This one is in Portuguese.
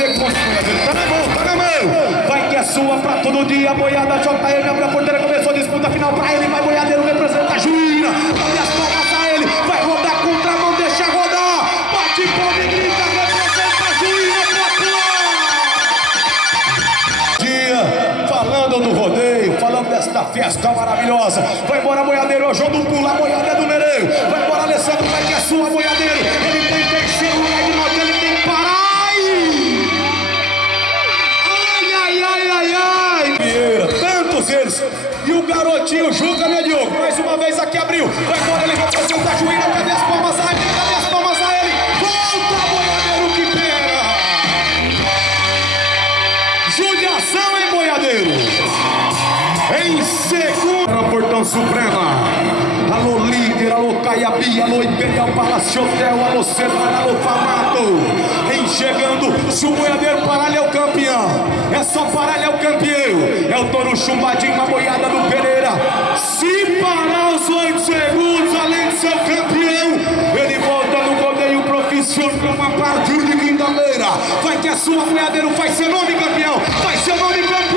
segundos, boiadeiro. Tá na mão, tá na mão. Vai que é sua pra todo dia, boiada. JM abriu a porteira, começou a disputa final pra ele. Vai, boiadeiro, representa a Juína. Olha as palmas a ele. Vai rodar contra a mão, deixa rodar. Bate palma e grita, representa a Juína pra dia. Falando do rodeio, falando desta festa maravilhosa. Vai embora, boiadeiro, é o jogo do pulo, a boiada é do Nereio. Vai embora, Alessandro, vai que é sua, boiadeiro. Ele tem terceiro lugar de nota, ele tem que parar. Vieira, tantos eles. E o garotinho Juca, né, Diogo? Mais uma vez aqui abriu. Vai embora, ele representa a Juína. Cadê as palmas a ele? Cadê as palmas a ele? Volta, boiadeiro, que pena. Judiação, hein, boiadeiro? Em segundo, Portão Suprema. Alô, líder, alô, Caiabi, alô, Imperial Palace Hotel, alô, Semana, alô, Famato. Em chegando, se o boiadeiro parar, ele é o campeão. É só parar, ele é o campeão. É o touro chumbadinho na boiada do Pereira. Se parar os 8 segundos, além de ser o campeão, ele volta no rodeio profissional a partir de quinta-feira. Vai que é sua, boiadeiro, vai ser nome campeão. Vai ser nome campeão.